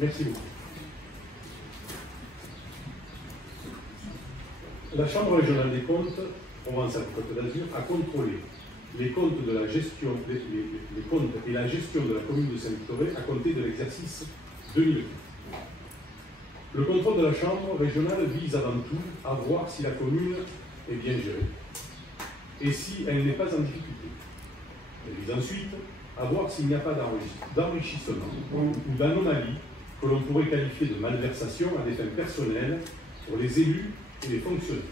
Merci beaucoup. La Chambre régionale des comptes, Provence-Alpes-Côte d'Azur, a contrôlé les comptes de la gestion, les comptes et la gestion de la commune de Saint-Victoré à compter de l'exercice 2020. Le contrôle de la Chambre régionale vise avant tout à voir si la commune est bien gérée et si elle n'est pas en difficulté. Elle vise ensuite à voir s'il n'y a pas d'enrichissement ou d'anomalie que l'on pourrait qualifier de malversation à des fins personnelles pour les élus et les fonctionnaires.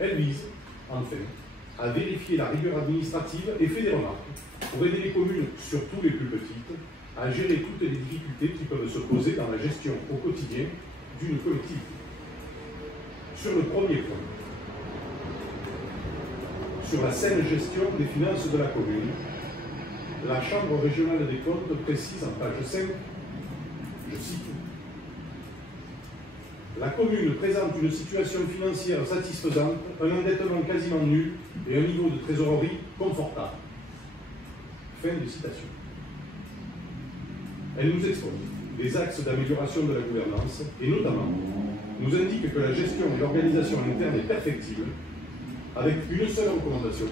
Elle vise, enfin, à vérifier la rigueur administrative et fait des remarques pour aider les communes, surtout les plus petites, à gérer toutes les difficultés qui peuvent se poser dans la gestion au quotidien d'une collectivité. Sur le premier point, sur la saine gestion des finances de la commune, la Chambre régionale des comptes précise en page 5, je cite, la commune présente une situation financière satisfaisante, un endettement quasiment nul et un niveau de trésorerie confortable. Fin de citation. Elle nous expose des axes d'amélioration de la gouvernance et notamment nous indique que la gestion et l'organisation interne est perfectible avec une seule recommandation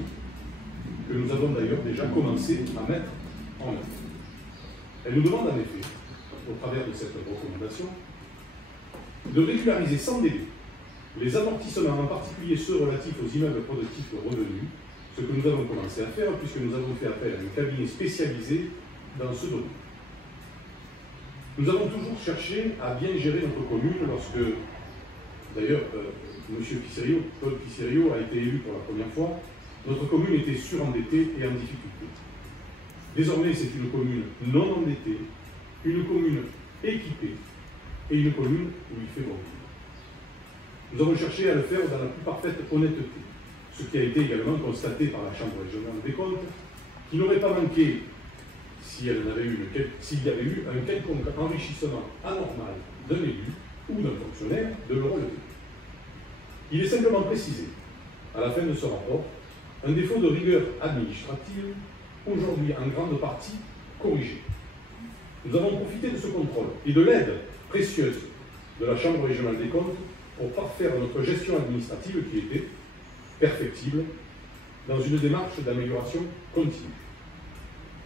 que nous avons d'ailleurs déjà commencé à mettre en œuvre. Elle nous demande en effet, au travers de cette recommandation, de régulariser sans délai les amortissements, en particulier ceux relatifs aux immeubles productifs de revenus, ce que nous avons commencé à faire puisque nous avons fait appel à un cabinet spécialisé dans ce domaine. Nous avons toujours cherché à bien gérer notre commune lorsque, d'ailleurs, Paul Pisserio a été élu pour la première fois, notre commune était surendettée et en difficulté. Désormais, c'est une commune non endettée, une commune équipée et une commune où il fait bon vivre. Nous avons cherché à le faire dans la plus parfaite honnêteté, ce qui a été également constaté par la Chambre régionale des comptes, qui n'aurait pas manqué, s'il y avait eu un quelconque enrichissement anormal d'un élu ou d'un fonctionnaire, de le relever. Il est simplement précisé, à la fin de ce rapport, un défaut de rigueur administrative, aujourd'hui en grande partie corrigé. Nous avons profité de ce contrôle et de l'aide précieuse de la Chambre régionale des comptes pour parfaire notre gestion administrative qui était perfectible dans une démarche d'amélioration continue.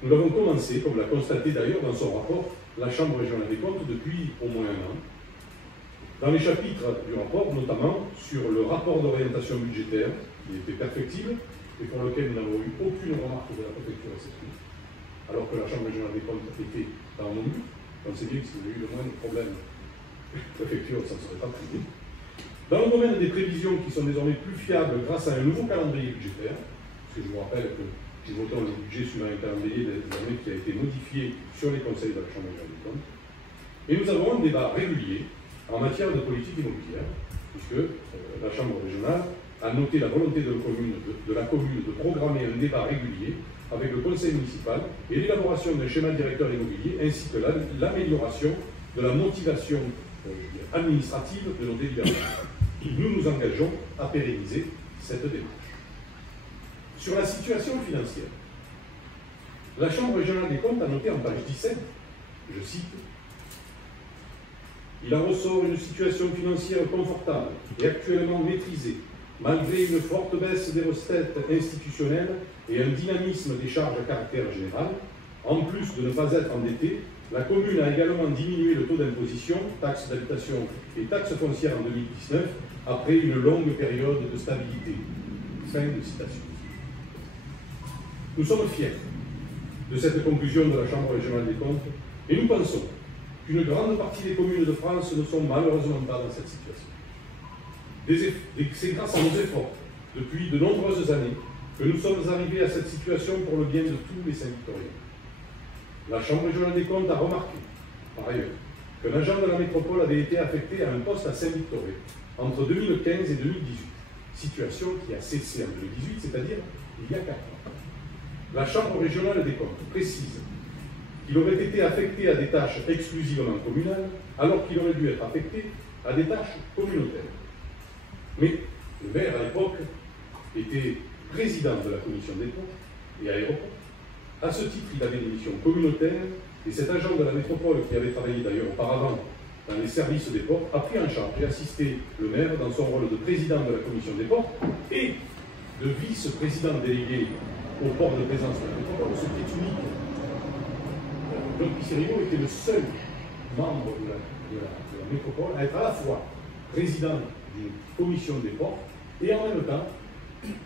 Nous l'avons commencé, comme l'a constaté d'ailleurs dans son rapport la Chambre régionale des comptes depuis au moins un an. Dans les chapitres du rapport, notamment sur le rapport d'orientation budgétaire, qui était perfectible et pour lequel nous n'avons eu aucune remarque de la préfecture exceptionnelle, alors que la Chambre régionale des comptes était dans nos murs. On sait bien que s'il y avait eu le moindre problème, la préfecture ne s'en serait pas privée. Dans le domaine des prévisions qui sont désormais plus fiables grâce à un nouveau calendrier budgétaire, parce que je vous rappelle que nous votons le budget suivant un calendrier désormais qui a été modifié sur les conseils de la Chambre régionale des comptes, et nous avons un débat régulier en matière de politique immobilière, puisque la Chambre régionale a noté la volonté de la commune de programmer un débat régulier avec le conseil municipal et l'élaboration d'un schéma directeur immobilier ainsi que l'amélioration de la motivation administrative de nos délibérations. Nous nous engageons à pérenniser cette démarche. Sur la situation financière, la Chambre régionale des comptes a noté en page 17, je cite, il en ressort une situation financière confortable et actuellement maîtrisée, malgré une forte baisse des recettes institutionnelles et un dynamisme des charges à caractère général. En plus de ne pas être endettée, la commune a également diminué le taux d'imposition, taxes d'habitation et taxes foncières en 2019, après une longue période de stabilité. Fin de citation. Nous sommes fiers de cette conclusion de la Chambre régionale des comptes et nous pensons qu'une grande partie des communes de France ne sont malheureusement pas dans cette situation. C'est grâce à nos efforts, depuis de nombreuses années, que nous sommes arrivés à cette situation pour le bien de tous les Saint-Victoriens. La Chambre régionale des comptes a remarqué, par ailleurs, qu'un agent de la métropole avait été affecté à un poste à Saint-Victoré entre 2015 et 2018, situation qui a cessé en 2018, c'est-à-dire il y a 4 ans. La Chambre régionale des comptes précise qu'il aurait été affecté à des tâches exclusivement communales, alors qu'il aurait dû être affecté à des tâches communautaires. Mais le maire, à l'époque, était président de la commission des ponts et aéroports, À ce titre, il avait des missions communautaires, et cet agent de la métropole, qui avait travaillé d'ailleurs auparavant dans les services des ports, a pris en charge et assisté le maire dans son rôle de président de la commission des ports et de vice-président délégué au port de présence de la métropole, ce qui est unique. Claude Pisserino était le seul membre de la métropole à être à la fois président d'une commission des ports et en même temps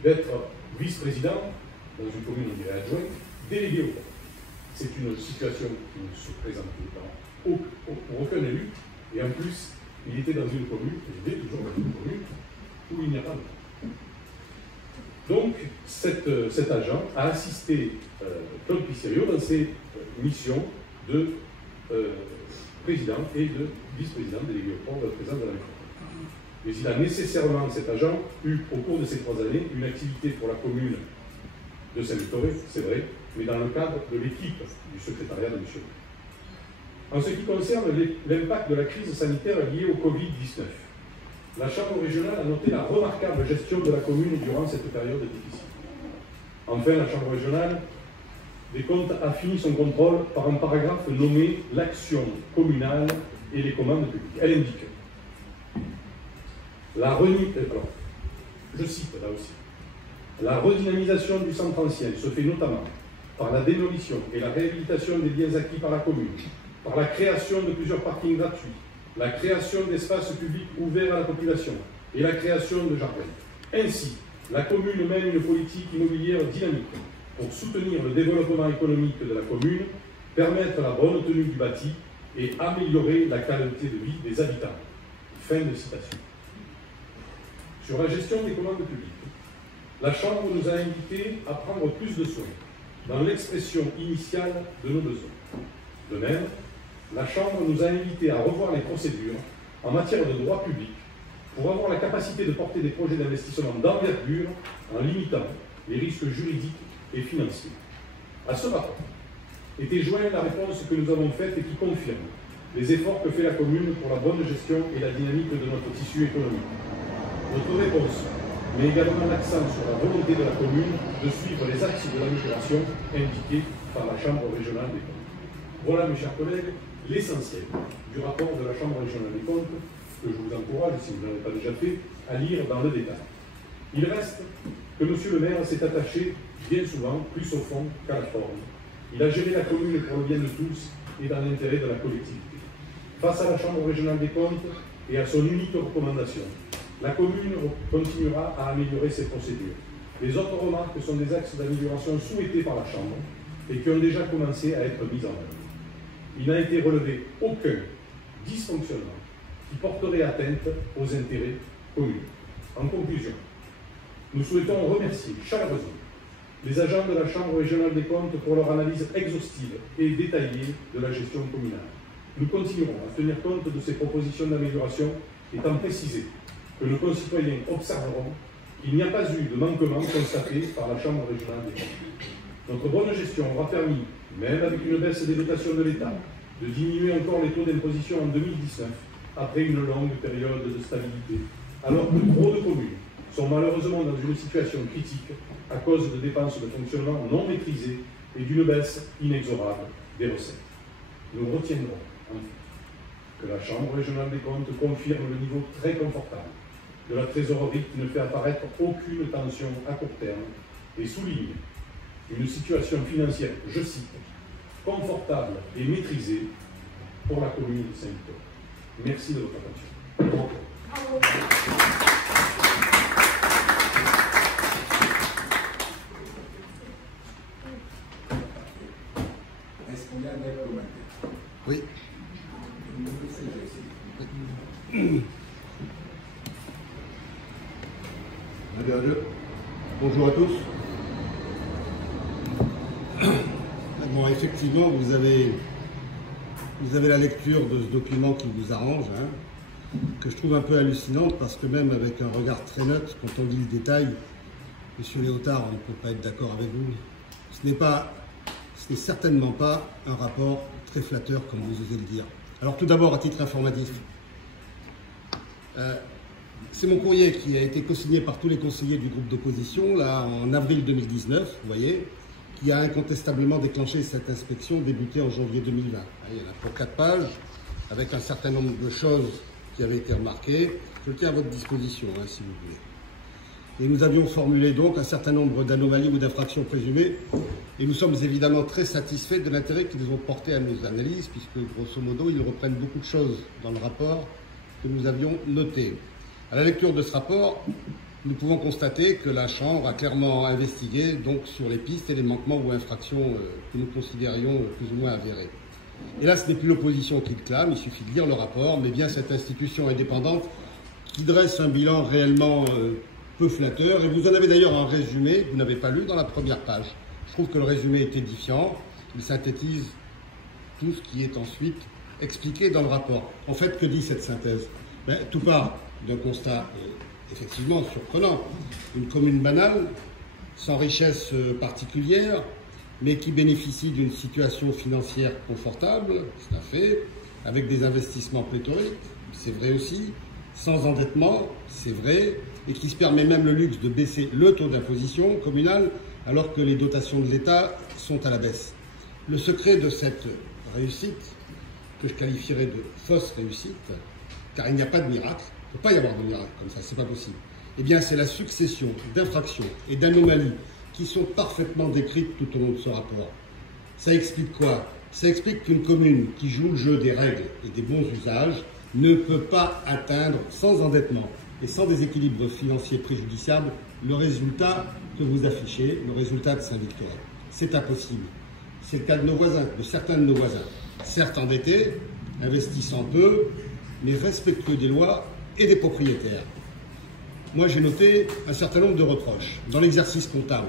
d'être vice-président dans une commune, on dirait adjoint, délégué au port. C'est une situation qui ne se présente pour aucun élu, et en plus, il était dans une commune, il est toujours dans une commune, où il n'y a pas de port. Donc, cet agent a assisté Claude Pisserino dans ses missions de président et de vice-président délégué au port de la présence de la métropole. Mais il a nécessairement, cet agent, eu au cours de ces 3 années une activité pour la commune de Saint-Victoré, c'est vrai, mais dans le cadre de l'équipe du secrétariat de M. En ce qui concerne l'impact de la crise sanitaire liée au Covid-19, la Chambre régionale a noté la remarquable gestion de la commune durant cette période difficile. Enfin, la Chambre régionale des comptes a fini son contrôle par un paragraphe nommé « L'action communale et les commandes publiques ». Elle indique je cite là aussi, la redynamisation du centre ancien se fait notamment par la démolition et la réhabilitation des biens acquis par la commune, par la création de plusieurs parkings gratuits, la création d'espaces publics ouverts à la population et la création de jardins. Ainsi, la commune mène une politique immobilière dynamique pour soutenir le développement économique de la commune, permettre la bonne tenue du bâti et améliorer la qualité de vie des habitants. Fin de citation. Sur la gestion des commandes publiques, la Chambre nous a invités à prendre plus de soin dans l'expression initiale de nos besoins. De même, la Chambre nous a invités à revoir les procédures en matière de droit public pour avoir la capacité de porter des projets d'investissement d'envergure en limitant les risques juridiques et financiers. À ce rapport était jointe la réponse que nous avons faite et qui confirme les efforts que fait la commune pour la bonne gestion et la dynamique de notre tissu économique. Notre réponse met également l'accent sur la volonté de la commune de suivre les axes de l'amélioration indiqués par la Chambre régionale des comptes. Voilà, mes chers collègues, l'essentiel du rapport de la Chambre régionale des comptes, que je vous encourage, si vous ne l'avez pas déjà fait, à lire dans le détail. Il reste que M. le maire s'est attaché bien souvent plus au fond qu'à la forme. Il a géré la commune pour le bien de tous et dans l'intérêt de la collectivité. Face à la Chambre régionale des comptes et à son unique recommandation, la commune continuera à améliorer ses procédures. Les autres remarques sont des axes d'amélioration souhaités par la Chambre et qui ont déjà commencé à être mis en œuvre. Il n'a été relevé aucun dysfonctionnement qui porterait atteinte aux intérêts communs. En conclusion, nous souhaitons remercier chaleureusement les agents de la Chambre régionale des comptes pour leur analyse exhaustive et détaillée de la gestion communale. Nous continuerons à tenir compte de ces propositions d'amélioration étant précisé que nos concitoyens observeront qu'il n'y a pas eu de manquement constaté par la Chambre régionale des comptes. Notre bonne gestion aura permis, même avec une baisse des dotations de l'État, de diminuer encore les taux d'imposition en 2019, après une longue période de stabilité, alors que trop de communes sont malheureusement dans une situation critique à cause de dépenses de fonctionnement non maîtrisées et d'une baisse inexorable des recettes. Nous retiendrons, enfin, que la Chambre régionale des comptes confirme le niveau très confortable de la trésorerie qui ne fait apparaître aucune tension à court terme et souligne une situation financière, je cite, confortable et maîtrisée pour la commune de Saint-Victor. Merci de votre attention. Est-ce qu'il y a des commentaires? Oui. Bonjour à tous. Bon, effectivement, vous avez la lecture de ce document qui vous arrange, hein, que je trouve un peu hallucinante parce que même avec un regard très neutre, quand on lit le détail, M. Léotard, on ne peut pas être d'accord avec vous. Ce n'est certainement pas un rapport très flatteur, comme vous osez le dire. Alors tout d'abord, à titre informatif, c'est mon courrier qui a été co-signé par tous les conseillers du groupe d'opposition, là, en avril 2019, vous voyez, qui a incontestablement déclenché cette inspection débutée en janvier 2020. Il y en a pour 4 pages, avec un certain nombre de choses qui avaient été remarquées. Je le tiens à votre disposition, si vous voulez. Et nous avions formulé donc un certain nombre d'anomalies ou d'infractions présumées, et nous sommes évidemment très satisfaits de l'intérêt qu'ils ont porté à nos analyses, puisque grosso modo, ils reprennent beaucoup de choses dans le rapport que nous avions noté. À la lecture de ce rapport, nous pouvons constater que la Chambre a clairement investigué donc sur les pistes et les manquements ou infractions que nous considérions plus ou moins avérés. Et là, ce n'est plus l'opposition qui le clame, il suffit de lire le rapport, mais bien cette institution indépendante qui dresse un bilan réellement peu flatteur. Et vous en avez d'ailleurs un résumé, vous n'avez pas lu dans la première page. Je trouve que le résumé est édifiant, il synthétise tout ce qui est ensuite expliqué dans le rapport. En fait, que dit cette synthèse? Tout part d'un constat effectivement surprenant. Une commune banale, sans richesse particulière, mais qui bénéficie d'une situation financière confortable, c'est un fait, avec des investissements pléthoriques, c'est vrai aussi, sans endettement, c'est vrai, et qui se permet même le luxe de baisser le taux d'imposition communale alors que les dotations de l'État sont à la baisse. Le secret de cette réussite, que je qualifierais de fausse réussite, car il n'y a pas de miracle, il ne peut pas y avoir de miracle comme ça, c'est pas possible, eh bien c'est la succession d'infractions et d'anomalies qui sont parfaitement décrites tout au long de ce rapport. Ça explique quoi? Ça explique qu'une commune qui joue le jeu des règles et des bons usages ne peut pas atteindre, sans endettement et sans déséquilibre financier préjudiciable, le résultat que vous affichez, le résultat de Saint-Victor. C'est impossible. C'est le cas de nos voisins, de certains de nos voisins. Certes endettés, investissant peu, mais respectueux des lois et des propriétaires. Moi, j'ai noté un certain nombre de reproches. Dans l'exercice comptable,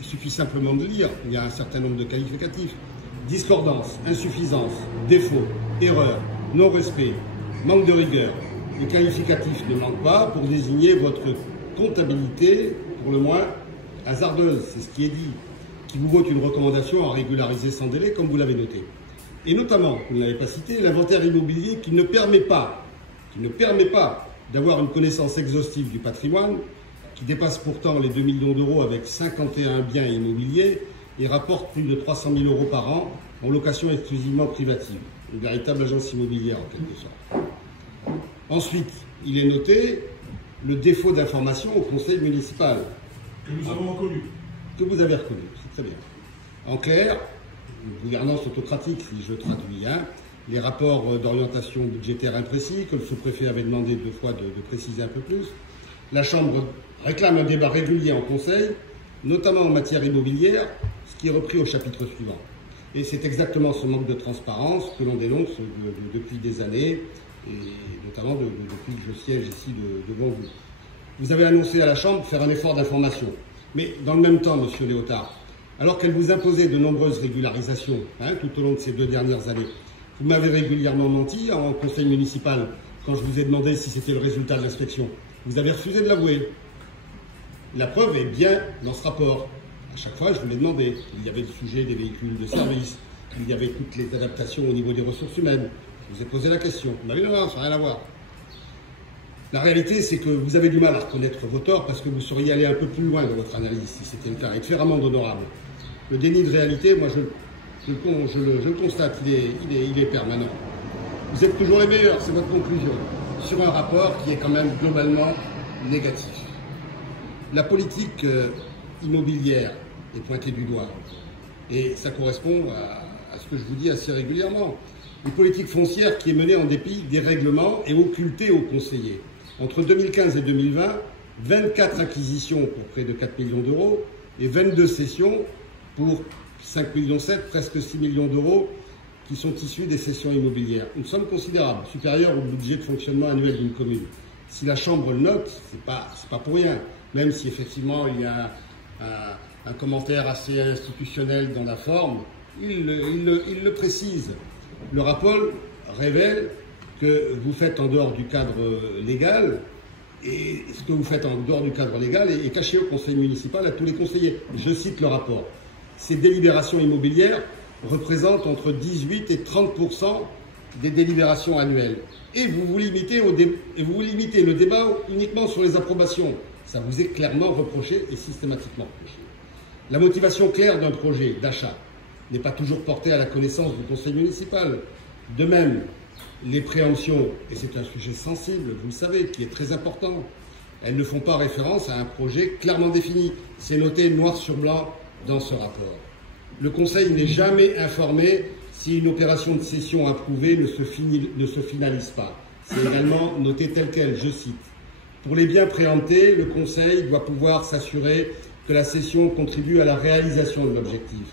il suffit simplement de lire, il y a un certain nombre de qualificatifs. Discordance, insuffisance, défaut, erreur, non-respect, manque de rigueur. Les qualificatifs ne manquent pas pour désigner votre comptabilité, pour le moins hasardeuse, c'est ce qui est dit, qui vous vaut une recommandation à régulariser sans délai, comme vous l'avez noté. Et notamment, vous ne l'avez pas cité, l'inventaire immobilier qui ne permet pas d'avoir une connaissance exhaustive du patrimoine, qui dépasse pourtant les 2 millions d'euros avec 51 biens immobiliers et rapporte plus de 300 000 euros par an en location exclusivement privative. Une véritable agence immobilière en quelque sorte. Ensuite, il est noté le défaut d'information au conseil municipal. Que nous avons reconnu. Que vous avez reconnu, c'est très bien. En clair, une gouvernance autocratique, si je traduis, les rapports d'orientation budgétaire imprécis, que le sous-préfet avait demandé 2 fois de préciser un peu plus. La Chambre réclame un débat régulier en conseil, notamment en matière immobilière, ce qui est repris au chapitre suivant. Et c'est exactement ce manque de transparence que l'on dénonce depuis des années, et notamment depuis que je siège ici devant vous. Vous avez annoncé à la Chambre faire un effort d'information. Mais dans le même temps, Monsieur Léotard, alors qu'elle vous imposait de nombreuses régularisations tout au long de ces 2 dernières années, vous m'avez régulièrement menti en conseil municipal quand je vous ai demandé si c'était le résultat de l'inspection. Vous avez refusé de l'avouer. La preuve est bien dans ce rapport. À chaque fois, je vous l'ai demandé. Il y avait le sujet des véhicules de service, il y avait toutes les adaptations au niveau des ressources humaines. Je vous ai posé la question. Vous m'avez dit non, ça n'a rien à voir. La réalité, c'est que vous avez du mal à reconnaître vos torts parce que vous seriez allé un peu plus loin dans votre analyse, si c'était le cas, et de faire amende honorable. Le déni de réalité, moi, je le constate, il est permanent. Vous êtes toujours les meilleurs, c'est votre conclusion, sur un rapport qui est quand même globalement négatif. La politique immobilière est pointée du doigt, et ça correspond à ce que je vous dis assez régulièrement. Une politique foncière qui est menée en dépit des règlements et occultée aux conseillers. Entre 2015 et 2020, 24 acquisitions pour près de 4 millions d'euros et 22 cessions pour 5,7 millions, presque 6 millions d'euros qui sont issus des cessions immobilières. Une somme considérable, supérieure au budget de fonctionnement annuel d'une commune. Si la Chambre le note, c'est pas pour rien, même si effectivement il y a un commentaire assez institutionnel dans la forme, il le précise. Le rapport révèle que vous faites en dehors du cadre légal, et ce que vous faites en dehors du cadre légal est caché au conseil municipal à tous les conseillers. Je cite le rapport. Ces délibérations immobilières représentent entre 18 et 30% des délibérations annuelles. Et vous limitez le débat uniquement sur les approbations. Ça vous est clairement reproché et systématiquement reproché. La motivation claire d'un projet d'achat n'est pas toujours portée à la connaissance du conseil municipal. De même, les préemptions, et c'est un sujet sensible, vous le savez, qui est très important, elles ne font pas référence à un projet clairement défini. C'est noté noir sur blanc dans ce rapport. Le conseil n'est jamais informé si une opération de cession approuvée ne se finalise pas. C'est également noté tel quel, je cite. Pour les biens préemptés, le conseil doit pouvoir s'assurer que la cession contribue à la réalisation de l'objectif.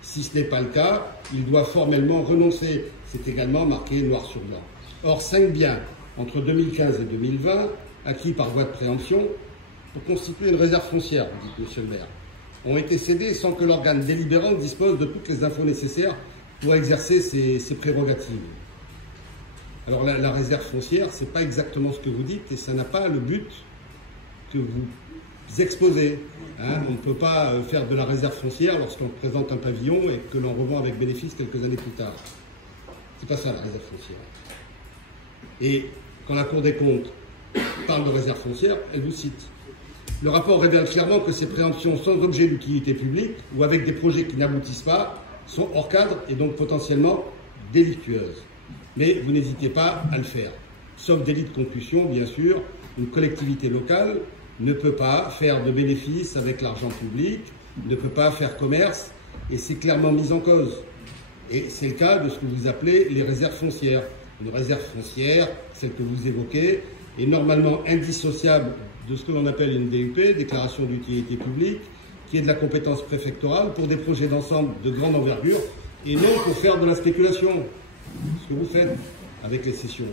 Si ce n'est pas le cas, il doit formellement renoncer. C'est également marqué noir sur blanc. Or, 5 biens entre 2015 et 2020, acquis par voie de préemption, pour constituer une réserve foncière, vous dites monsieur le maire, ont été cédés sans que l'organe délibérant dispose de toutes les infos nécessaires pour exercer ses prérogatives. Alors la réserve foncière, ce n'est pas exactement ce que vous dites et ça n'a pas le but que vous exposez. Hein, on ne peut pas faire de la réserve foncière lorsqu'on présente un pavillon et que l'on revend avec bénéfice quelques années plus tard. C'est pas ça la réserve foncière. Et quand la Cour des comptes parle de réserve foncière, elle vous cite. Le rapport révèle clairement que ces préemptions sans objet d'utilité publique ou avec des projets qui n'aboutissent pas sont hors cadre et donc potentiellement délictueuses. Mais vous n'hésitez pas à le faire. Sauf délit de concussion, bien sûr, une collectivité locale ne peut pas faire de bénéfices avec l'argent public, ne peut pas faire commerce, et c'est clairement mis en cause. Et c'est le cas de ce que vous appelez les réserves foncières. Une réserve foncière, celle que vous évoquez, est normalement indissociable de ce que l'on appelle une DUP, déclaration d'utilité publique, qui est de la compétence préfectorale pour des projets d'ensemble de grande envergure, et non pour faire de la spéculation, ce que vous faites avec les cessions.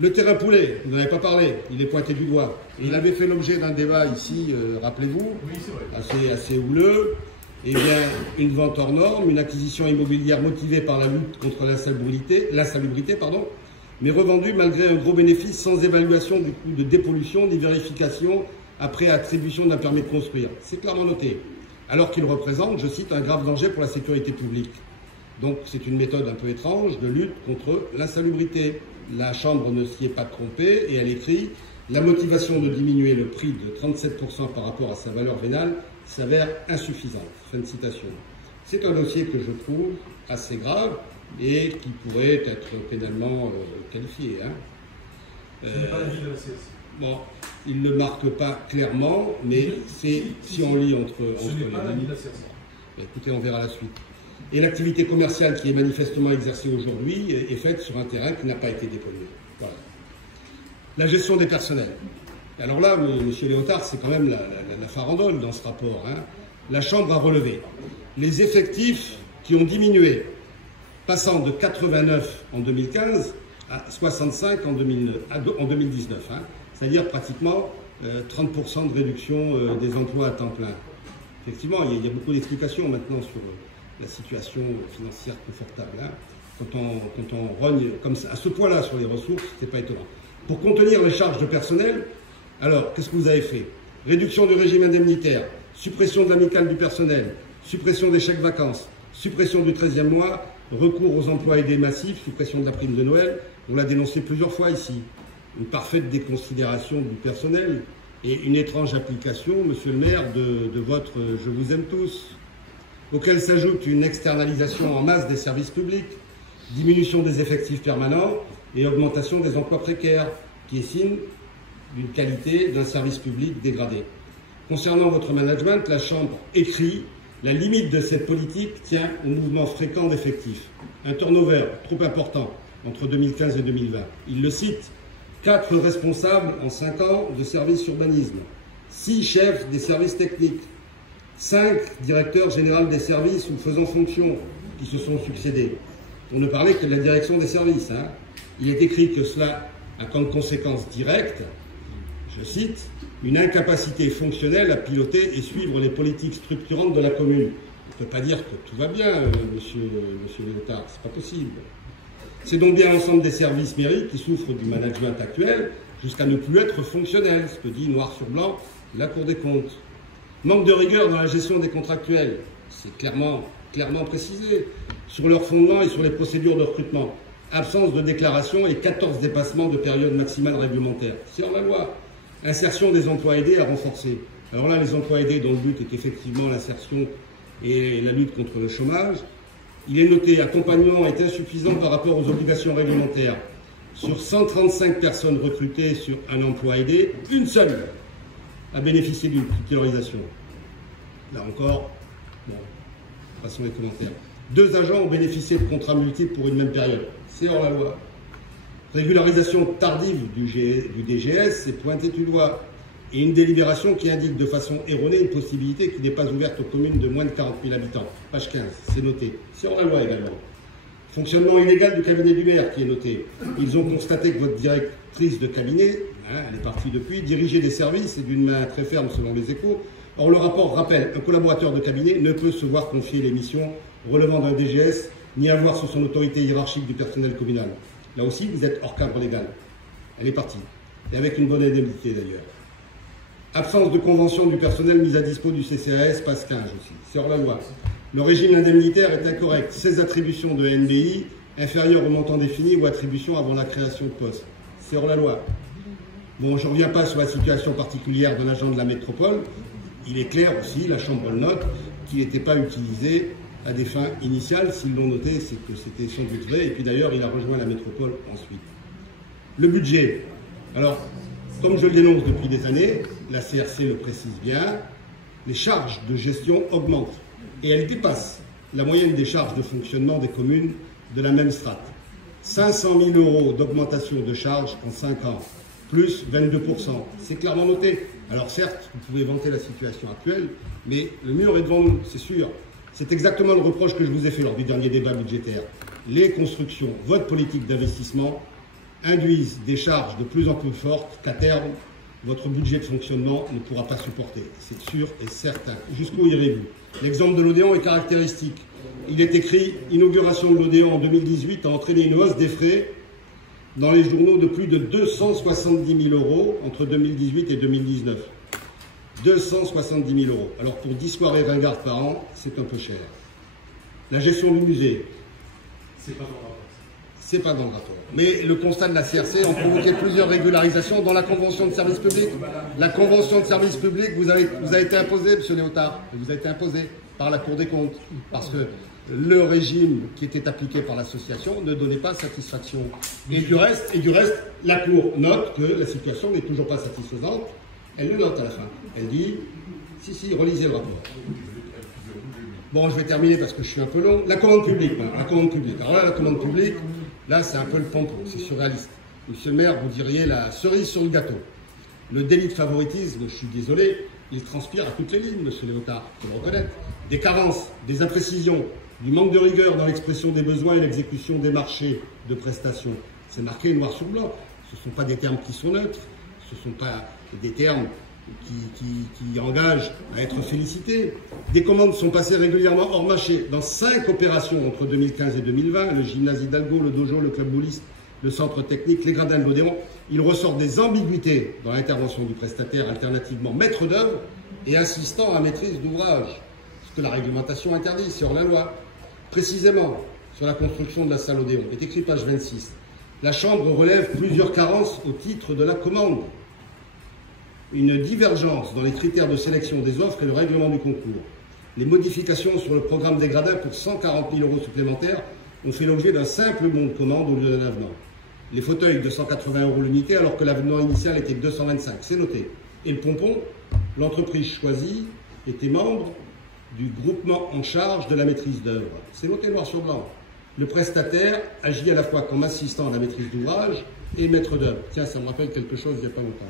Le terrain poulet, vous n'en avez pas parlé, il est pointé du doigt. Et il avait fait l'objet d'un débat ici, rappelez-vous, oui, c'est vrai. Assez houleux. Eh bien, une vente hors norme, une acquisition immobilière motivée par la lutte contre l'insalubrité, mais revendue malgré un gros bénéfice sans évaluation du coût de dépollution ni vérification après attribution d'un permis de construire. C'est clairement noté. Alors qu'il représente, je cite, un grave danger pour la sécurité publique. Donc c'est une méthode un peu étrange de lutte contre l'insalubrité. La Chambre ne s'y est pas trompée et elle écrit « La motivation de diminuer le prix de 37% par rapport à sa valeur vénale s'avère insuffisante. » Fin de citation. C'est un dossier que je trouve assez grave et qui pourrait être pénalement qualifié. Hein. C'est pas l'avis de la CSE. Bon, il ne le marque pas clairement, mais c'est si on lit entre les lignes. Écoutez, on verra la suite. Et l'activité commerciale qui est manifestement exercée aujourd'hui est faite sur un terrain qui n'a pas été dépollué. Voilà. La gestion des personnels. Alors là, monsieur Léotard, c'est quand même la farandole dans ce rapport. Hein. La Chambre a relevé les effectifs qui ont diminué, passant de 89 en 2015 à 65 en 2019. Hein. C'est-à-dire pratiquement 30% de réduction des emplois à temps plein. Effectivement, il y a beaucoup d'explications maintenant sur la situation financière confortable. Hein. Quand on rogne comme ça, à ce point-là sur les ressources, c'est pas étonnant. Pour contenir les charges de personnel, alors qu'est-ce que vous avez fait? Réduction du régime indemnitaire, suppression de l'amicale du personnel, suppression des chèques vacances, suppression du 13e mois, recours aux emplois aidés massifs, suppression de la prime de Noël. On l'a dénoncé plusieurs fois ici. Une parfaite déconsidération du personnel et une étrange application, monsieur le maire, de votre « je vous aime tous », auquel s'ajoute une externalisation en masse des services publics, diminution des effectifs permanents et augmentation des emplois précaires, qui est signe d'une qualité d'un service public dégradé. Concernant votre management, la Chambre écrit « La limite de cette politique tient au mouvement fréquent d'effectifs. Un turnover trop important entre 2015 et 2020. » Il le cite. 4 responsables en 5 ans de services urbanisme, 6 chefs des services techniques, 5 directeurs généraux des services ou faisant fonction qui se sont succédés. On ne parlait que de la direction des services. Hein. Il est écrit que cela a comme conséquence directe, je cite, une incapacité fonctionnelle à piloter et suivre les politiques structurantes de la commune. On ne peut pas dire que tout va bien, monsieur Léotard, c'est pas possible. C'est donc bien l'ensemble des services mairies qui souffrent du management actuel jusqu'à ne plus être fonctionnels, ce que dit noir sur blanc la Cour des comptes. Manque de rigueur dans la gestion des contractuels, c'est clairement précisé, sur leur fondement et sur les procédures de recrutement. Absence de déclaration et 14 dépassements de période maximale réglementaire. C'est hors la loi. Insertion des emplois aidés à renforcer. Alors là, les emplois aidés dont le but est effectivement l'insertion et la lutte contre le chômage. Il est noté, accompagnement est insuffisant par rapport aux obligations réglementaires. Sur 135 personnes recrutées sur un emploi aidé, une seule a bénéficié d'une titularisation. Là encore, bon, passons les commentaires. 2 agents ont bénéficié de contrats multiples pour une même période. C'est hors la loi. Régularisation tardive du DGS, c'est pointé du doigt. Et une délibération qui indique de façon erronée une possibilité qui n'est pas ouverte aux communes de moins de 40 000 habitants. Page 15, c'est noté. C'est hors la loi également. Fonctionnement illégal du cabinet du maire qui est noté. Ils ont constaté que votre directrice de cabinet, elle est partie depuis, dirigeait des services et d'une main très ferme selon les Échos. Or, le rapport rappelle qu'un collaborateur de cabinet ne peut se voir confier les missions relevant d'un DGS ni avoir sous son autorité hiérarchique du personnel communal. Là aussi, vous êtes hors cadre légal. Elle est partie. Et avec une bonne indemnité d'ailleurs. Absence de convention du personnel mise à dispo du CCAS, passe 15 aussi. C'est hors la loi. Le régime indemnitaire est incorrect. 16 attributions de NBI inférieures au montant défini ou attributions avant la création de poste. C'est hors la loi. Bon, je ne reviens pas sur la situation particulière d'un agent de la métropole. Il est clair aussi, la Chambre le note, qu'il n'était pas utilisé à des fins initiales. S'ils l'ont noté, c'est que c'était sans doute vrai. Et puis d'ailleurs, il a rejoint la métropole ensuite. Le budget. Alors, comme je le dénonce depuis des années, la CRC le précise bien, les charges de gestion augmentent. Et elles dépassent la moyenne des charges de fonctionnement des communes de la même strate. 500 000 € d'augmentation de charges en 5 ans, plus 22%. C'est clairement noté. Alors certes, vous pouvez vanter la situation actuelle, mais le mur est devant nous, c'est sûr. C'est exactement le reproche que je vous ai fait lors du dernier débat budgétaire. Les constructions, votre politique d'investissement, induisent des charges de plus en plus fortes qu'à terme, votre budget de fonctionnement ne pourra pas supporter. C'est sûr et certain. Jusqu'où irez-vous? L'exemple de l'Odéon est caractéristique. Il est écrit « Inauguration de l'Odéon en 2018 a entraîné une hausse des frais dans les journaux de plus de 270 000 € entre 2018 et 2019. 270 000 €. Alors pour 10 soirées ringardes par an, c'est un peu cher. La gestion du musée. C'est pas dans le rapport. C'est pas dans le rapport. Mais le constat de la CRC a provoqué plusieurs régularisations dans la convention de service public. La convention de service public vous a été imposée, M. Léotard, vous a été imposée par la Cour des comptes. Parce que le régime qui était appliqué par l'association ne donnait pas satisfaction. Et du reste, la Cour note que la situation n'est toujours pas satisfaisante. Elle le note à la fin. Elle dit, si, relisez le rapport. Bon, je vais terminer parce que je suis un peu long. La commande publique. La commande publique. Alors là, la commande publique, là, c'est un peu le pompon, c'est surréaliste. Monsieur le maire, vous diriez la cerise sur le gâteau. Le délit de favoritisme, je suis désolé, il transpire à toutes les lignes, monsieur Léotard, il faut le reconnaître. Des carences, des imprécisions, du manque de rigueur dans l'expression des besoins et l'exécution des marchés de prestations. C'est marqué noir sur blanc. Ce ne sont pas des termes qui sont neutres, ce ne sont pas des termes qui engagent à être félicités. Des commandes sont passées régulièrement hors marché dans 5 opérations entre 2015 et 2020, le gymnase Hidalgo, le dojo, le club bouliste, le centre technique, les gradins de l'Odéon. Il ressort des ambiguïtés dans l'intervention du prestataire, alternativement maître d'œuvre et assistant à maîtrise d'ouvrage, ce que la réglementation interdit, c'est hors la loi. Précisément, sur la construction de la salle Odéon, est écrit page 26. La Chambre relève plusieurs carences au titre de la commande. Une divergence dans les critères de sélection des offres et le règlement du concours. Les modifications sur le programme des gradins pour 140 000 € supplémentaires ont fait l'objet d'un simple bon de commande au lieu d'un avenant. Les fauteuils de 180 € l'unité alors que l'avenant initial était de 225, c'est noté. Et le pompon, l'entreprise choisie était membre du groupement en charge de la maîtrise d'œuvre. C'est noté noir sur blanc. Le prestataire agit à la fois comme assistant à la maîtrise d'ouvrage et maître d'œuvre. Tiens, ça me rappelle quelque chose il n'y a pas longtemps.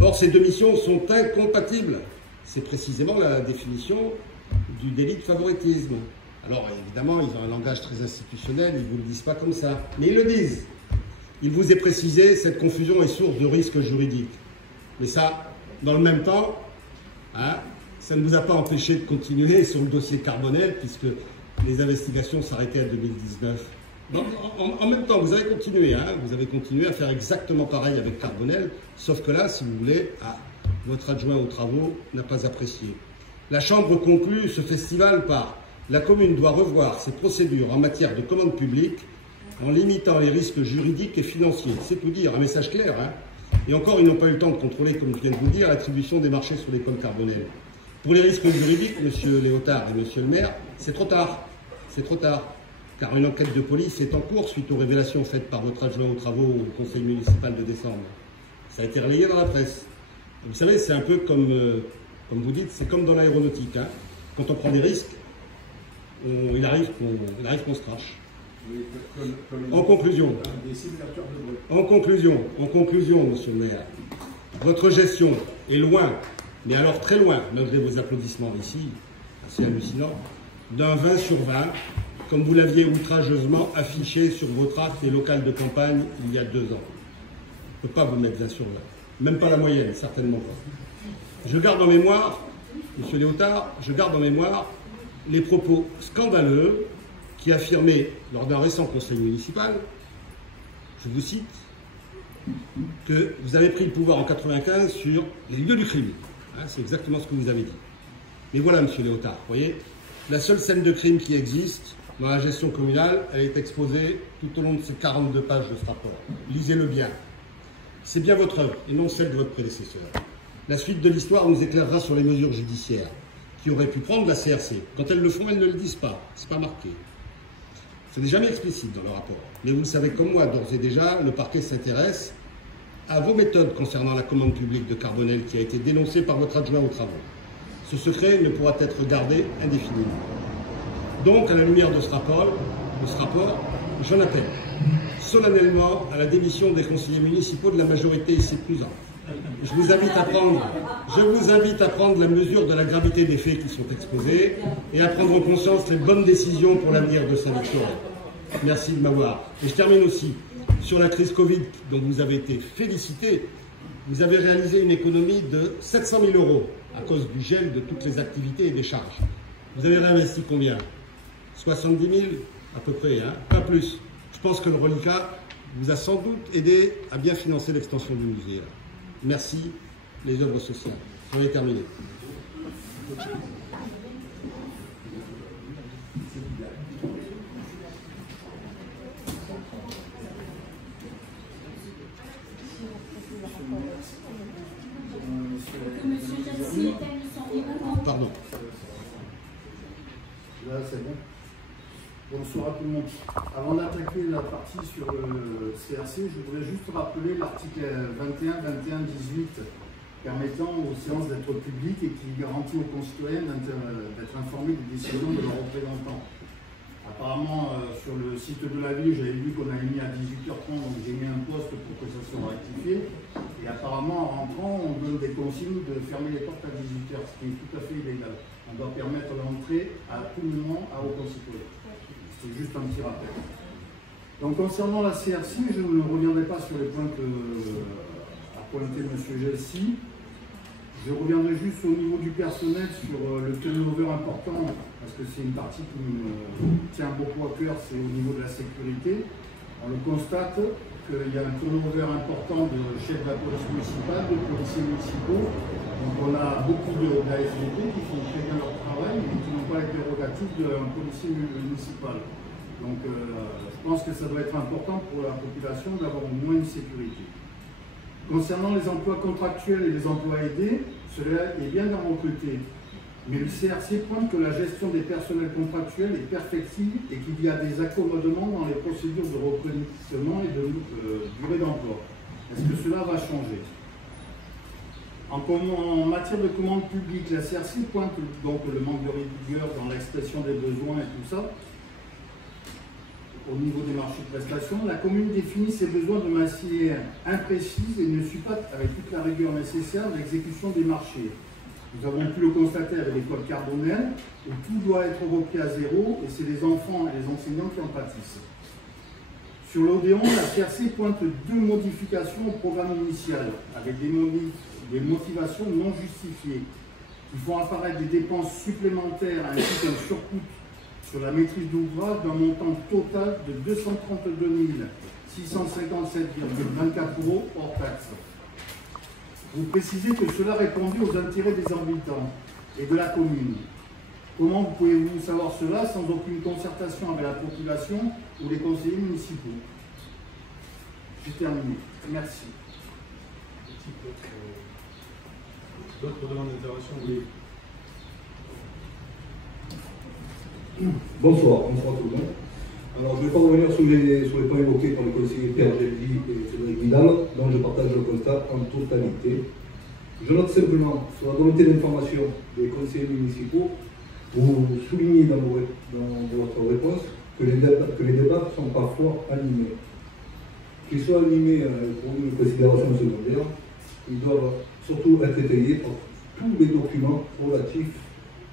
Or, ces deux missions sont incompatibles. C'est précisément la définition du délit de favoritisme. Alors, évidemment, ils ont un langage très institutionnel, ils ne vous le disent pas comme ça, mais ils le disent. Il vous est précisé, cette confusion est source de risques juridiques. Mais ça, dans le même temps, ça ne vous a pas empêché de continuer sur le dossier Carbonel, puisque les investigations s'arrêtaient en 2019. Donc, en même temps, vous avez continué à faire exactement pareil avec Carbonel, sauf que là, si vous voulez, votre adjoint aux travaux n'a pas apprécié. La Chambre conclut ce festival par « La commune doit revoir ses procédures en matière de commande publique en limitant les risques juridiques et financiers ». C'est tout dire, un message clair. Et encore, ils n'ont pas eu le temps de contrôler, comme je viens de vous le dire, l'attribution des marchés sur l'école Carbonel. Pour les risques juridiques, monsieur Léotard et monsieur le maire, c'est trop tard. C'est trop tard. Car une enquête de police est en cours suite aux révélations faites par votre adjoint aux travaux au conseil municipal de décembre. Ça a été relayé dans la presse. Vous savez, c'est un peu comme vous dites, c'est comme dans l'aéronautique. Hein. Quand on prend des risques, il arrive qu'on se crache. En conclusion, monsieur le maire, votre gestion est loin, mais alors très loin, malgré vos applaudissements ici, assez hallucinant, d'un 20 sur 20, comme vous l'aviez outrageusement affiché sur votre acte et local de campagne il y a 2 ans. Je ne peux pas vous mettre 20 sur 20, même pas la moyenne, certainement pas. Je garde en mémoire, monsieur Léotard, les propos scandaleux qui affirmaient lors d'un récent conseil municipal, je vous cite, que vous avez pris le pouvoir en 1995 sur les lieux du crime. Hein, c'est exactement ce que vous avez dit. Mais voilà, monsieur Léotard, vous voyez, la seule scène de crime qui existe dans la gestion communale, elle est exposée tout au long de ces 42 pages de ce rapport. Lisez-le bien. C'est bien votre œuvre et non celle de votre prédécesseur. La suite de l'histoire nous éclairera sur les mesures judiciaires qui auraient pu prendre la CRC. Quand elles le font, elles ne le disent pas. C'est pas marqué. Ce n'est jamais explicite dans le rapport. Mais vous le savez comme moi, d'ores et déjà, le parquet s'intéresse à vos méthodes concernant la commande publique de Carbonel qui a été dénoncée par votre adjoint aux travaux. Ce secret ne pourra être gardé indéfiniment. Donc, à la lumière de ce rapport, j'en appelle solennellement à la démission des conseillers municipaux de la majorité ici présente. Je vous invite à prendre la mesure de la gravité des faits qui sont exposés et à prendre en conscience les bonnes décisions pour l'avenir de Saint-Victorien. Merci de m'avoir. Et je termine aussi sur la crise Covid dont vous avez été félicité. Vous avez réalisé une économie de 700 000 € à cause du gel de toutes les activités et des charges. Vous avez réinvesti combien? 70 000 à peu près, hein? Pas plus. Je pense que le reliquat vous a sans doute aidé à bien financer l'extension du musée. Merci, les œuvres sociales. J'en ai terminé. Pardon. Là, c'est bon. Bonsoir à tout le monde. Avant d'attaquer la partie sur le CRC, je voudrais juste rappeler l'article 21, 21, 18 permettant aux séances d'être publiques et qui garantit aux concitoyens d'être informés des décisions de leurs représentants. Apparemment, sur le site de la ville, j'avais vu qu'on avait mis à 18h30, donc j'ai mis un poste pour que ça soit rectifié. Et apparemment, en rentrant, on donne des consignes de fermer les portes à 18h, ce qui est tout à fait illégal. On doit permettre l'entrée à tout moment à aux concitoyens. C'est juste un petit rappel. Donc concernant la CRC, je ne reviendrai pas sur les points qu'a pointé M. Gelsi. Je reviendrai juste au niveau du personnel sur le turnover important, parce que c'est une partie qui me tient beaucoup à cœur, c'est au niveau de la sécurité. On le constate qu'il y a un turnover important de chefs de la police municipale, de policiers municipaux. Donc on a beaucoup d'ASVP qui font très bien leur travail, mais qui n'ont pas les prérogatives d'un policier municipal. Donc je pense que ça doit être important pour la population d'avoir moins de sécurité. Concernant les emplois contractuels et les emplois aidés, cela est bien d'en recruter. Mais le CRC pointe que la gestion des personnels contractuels est perfectible et qu'il y a des accommodements dans les procédures de recrutement et de durée d'emploi. Est-ce que cela va changer ? En matière de commande publique, la CRC pointe donc le manque de rigueur dans l'expression des besoins et tout ça. Au niveau des marchés de prestations, la commune définit ses besoins de manière imprécise et ne suit pas avec toute la rigueur nécessaire l'exécution des marchés. Nous avons pu le constater avec l'école Carbonel, où tout doit être repris à zéro et c'est les enfants et les enseignants qui en pâtissent. Sur l'Odéon, la CRC pointe 2 modifications au programme initial, avec des motivations non justifiées, qui font apparaître des dépenses supplémentaires ainsi qu'un surcoût sur la maîtrise d'ouvrage d'un montant total de 232 657,24 € hors taxe. Vous précisez que cela répondait aux intérêts des habitants et de la commune. Comment pouvez-vous savoir cela sans aucune concertation avec la population ou les conseillers municipaux? J'ai terminé. Merci. suscite d'autres demandes d'intervention. Oui. Bonsoir tout le monde. Alors, je ne vais pas revenir sur les points évoqués par les conseillers Pierre Geldi et Frédéric Vidal, dont je partage le constat en totalité. Je note simplement, sur la volonté d'information des conseillers municipaux, vous soulignez dans votre réponse que les débats sont parfois animés. Qu'ils soient animés pour une considération secondaire, ils doivent surtout être étayés par tous les documents relatifs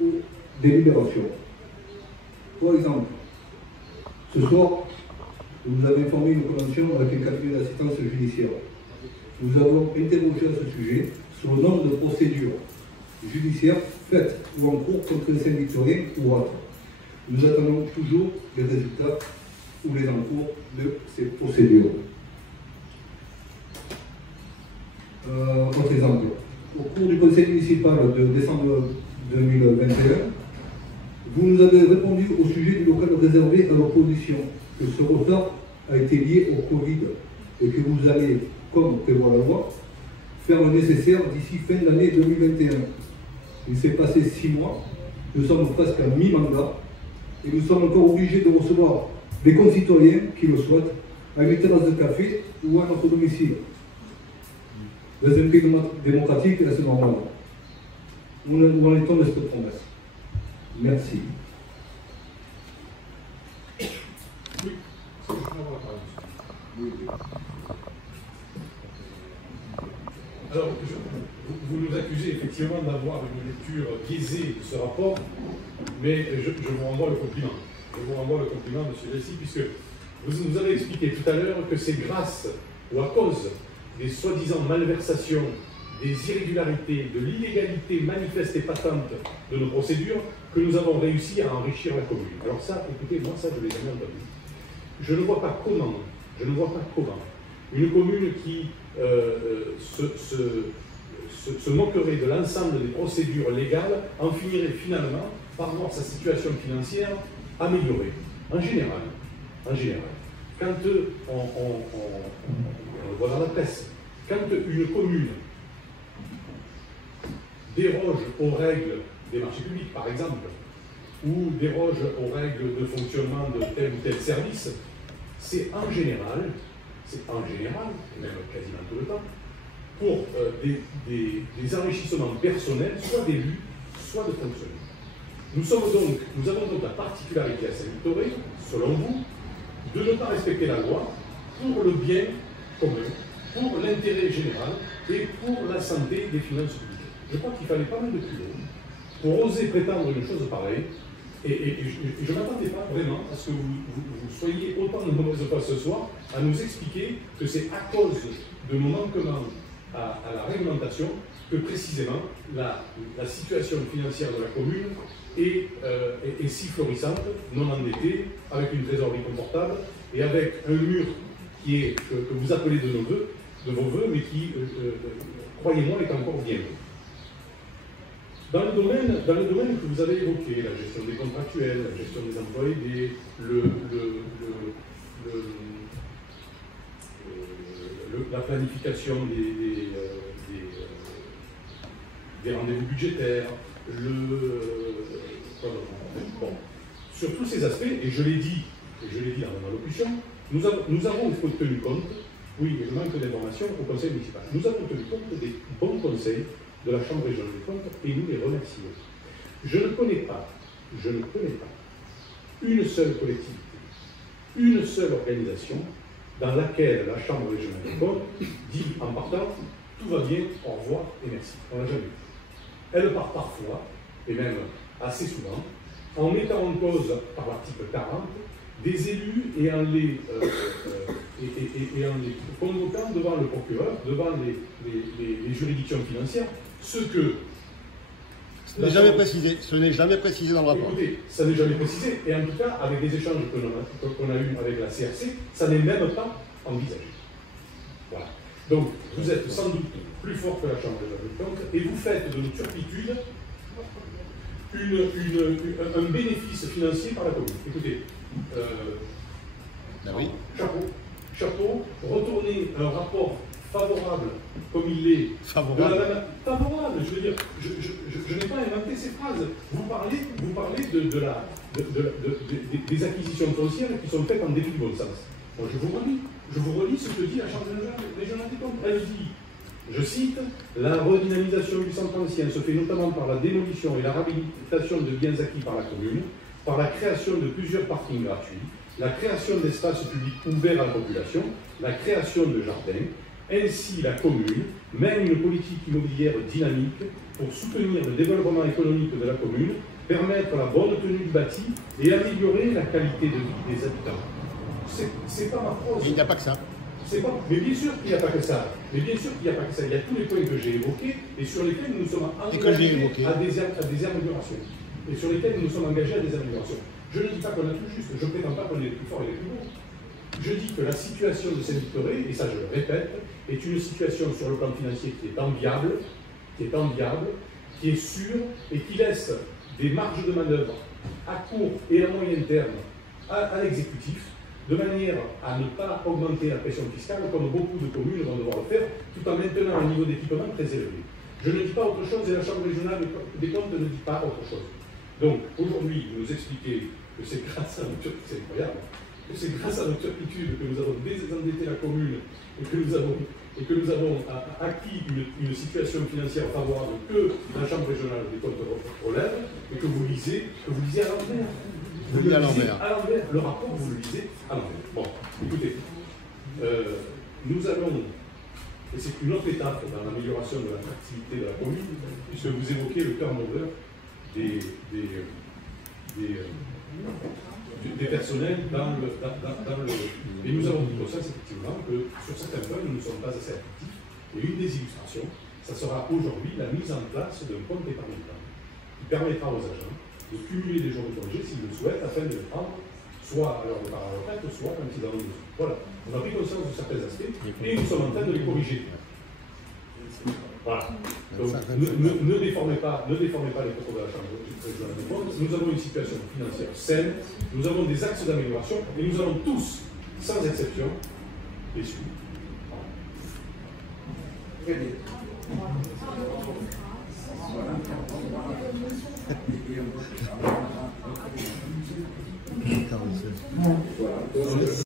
aux délibérations. Par exemple, ce soir, vous nous avez informé une convention avec un cabinet d'assistance judiciaire. Nous avons interrogé à ce sujet sur le nombre de procédures judiciaires faites ou en cours contre les syndicats ou autres. Nous attendons toujours les résultats ou les encours de ces procédures. Autre exemple, au cours du conseil municipal de décembre 2021, vous nous avez répondu au sujet du local réservé à l'opposition, que ce retard a été lié au Covid et que vous allez, comme prévoit la loi, faire le nécessaire d'ici fin d'année 2021. Il s'est passé 6 mois, nous sommes presque à mi-mandat et nous sommes encore obligés de recevoir des concitoyens qui le souhaitent à une terrasse de café ou à notre domicile. Dans un pays démocratique, c'est normal. Où en est-on de cette promesse? Merci. Oui, c'est je prends la parole. Oui. Alors, vous nous accusez effectivement d'avoir une lecture biaisée de ce rapport, mais je vous renvoie le compliment. Je vous renvoie le compliment, M. Dessy, puisque vous nous avez expliqué tout à l'heure que c'est grâce ou à cause des soi-disant malversations, des irrégularités, de l'illégalité manifeste et patente de nos procédures que nous avons réussi à enrichir la commune. Alors ça, écoutez, moi ça je l'ai jamais entendu. Je ne vois pas comment, une commune qui se moquerait de l'ensemble des procédures légales en finirait finalement par voir sa situation financière améliorée. En général. Quand on voit dans la presse, quand une commune déroge aux règles des marchés publics, par exemple, ou déroge aux règles de fonctionnement de tel ou tel service, c'est en général, et même quasiment tout le temps, pour des enrichissements personnels, soit d'élus, soit de fonctionnaires. Nous avons donc la particularité à Saint-Victoré, selon vous, de ne pas respecter la loi pour le bien commun, pour l'intérêt général et pour la santé des finances publiques. Je crois qu'il fallait pas mal de culot pour oser prétendre une chose pareille, et je ne m'attendais pas vraiment à ce que vous soyez autant de nombreuses fois ce soir à nous expliquer que c'est à cause de nos manquements à la réglementation que précisément la situation financière de la commune est si florissante, non endettée, avec une trésorerie confortable et avec un mur qui est, que vous appelez de vos voeux, mais qui, croyez-moi, est encore bien. Dans le domaine que vous avez évoqué, la gestion des contractuels, la gestion des emplois aidés, la planification des rendez-vous budgétaires, bon, sur tous ces aspects, et je l'ai dit dans mon allocution, nous avons tenu compte, oui, mais je manque d'informations au conseil municipal, nous avons tenu compte des bons conseils de la Chambre régionale des comptes et nous les remercions. Je ne connais pas une seule collectivité, une seule organisation dans laquelle la Chambre régionale des comptes dit en partant tout va bien, au revoir et merci. On l'a jamais vu. Elle part parfois, et même assez souvent, en mettant en cause par l'article 40 des élus et en les convoquant devant le procureur, devant les juridictions financières, ce que... Ce n'est jamais précisé dans le rapport. Écoutez, ça n'est jamais précisé, et en tout cas, avec les échanges qu'on a eus avec la CRC, ça n'est même pas envisagé. Voilà. Donc, vous êtes sans doute plus fort que la Chambre des comptes, et vous faites de notre turpitude un bénéfice financier par la commune. Écoutez, oui. chapeau, retournez un rapport favorable, comme il l'est. Favorable. Favorable, je veux dire, je n'ai pas inventé ces phrases. Vous parlez des acquisitions foncières qui sont faites en dépit du bon sens. Bon, je vous relis ce que dit la Chambre régionale des comptes. Elle dit, je cite, la redynamisation du centre ancien se fait notamment par la démolition et la réhabilitation de biens acquis par la commune, par la création de plusieurs parkings gratuits, la création d'espaces publics ouverts à la population, la création de jardins. Ainsi, la commune mène une politique immobilière dynamique pour soutenir le développement économique de la commune, permettre la bonne tenue du bâti et améliorer la qualité de vie des habitants. C'est pas ma prose. Il n'y a pas que ça. Mais bien sûr qu'il n'y a pas que ça. Mais bien sûr qu'il n'y a pas que ça. Il y a tous les points que j'ai évoqués et sur lesquels nous sommes engagés à des améliorations. Et sur lesquels nous sommes engagés à des améliorations. Je ne dis pas qu'on a tout juste, je ne prétends pas qu'on est les plus forts et les plus beaux. Je dis que la situation de Saint-Victoré, et ça je le répète, est une situation sur le plan financier qui est enviable, qui est sûre et qui laisse des marges de manœuvre à court et à moyen terme à l'exécutif, de manière à ne pas augmenter la pression fiscale comme beaucoup de communes vont devoir le faire, tout en maintenant un niveau d'équipement très élevé. Je ne dis pas autre chose et la Chambre régionale des comptes ne dit pas autre chose. Donc aujourd'hui, vous nous expliquez que c'est grâce à notre turpitude, c'est incroyable, que c'est grâce à notre turpitude que nous avons désendetté la commune et que nous avons acquis une situation financière favorable que la Chambre régionale des comptes relève et que vous lisez à l'envers. Vous lisez à l'envers. À l'envers. Le rapport, vous le lisez à l'envers. Bon, écoutez, nous allons, et c'est une autre étape dans l'amélioration de l'attractivité de la commune, puisque vous évoquez le turnover des personnels dans le. Et nous avons dit conscience effectivement que sur certains points, nous ne sommes pas assez actifs. Et une des illustrations, ça sera aujourd'hui la mise en place d'un compte épargne-temps qui permettra aux agents de cumuler des jours de congé s'ils le souhaitent afin de les prendre soit à leur départ à la retraite, soit quand ils en ont besoin. Voilà, on a pris conscience de certains aspects et nous sommes en train de les corriger. Voilà. Donc, ne déformez pas les propos de la Chambre régionale des comptes. Nous avons une situation financière saine, nous avons des axes d'amélioration et nous allons tous, sans exception, les suivre. Très bien. Voilà.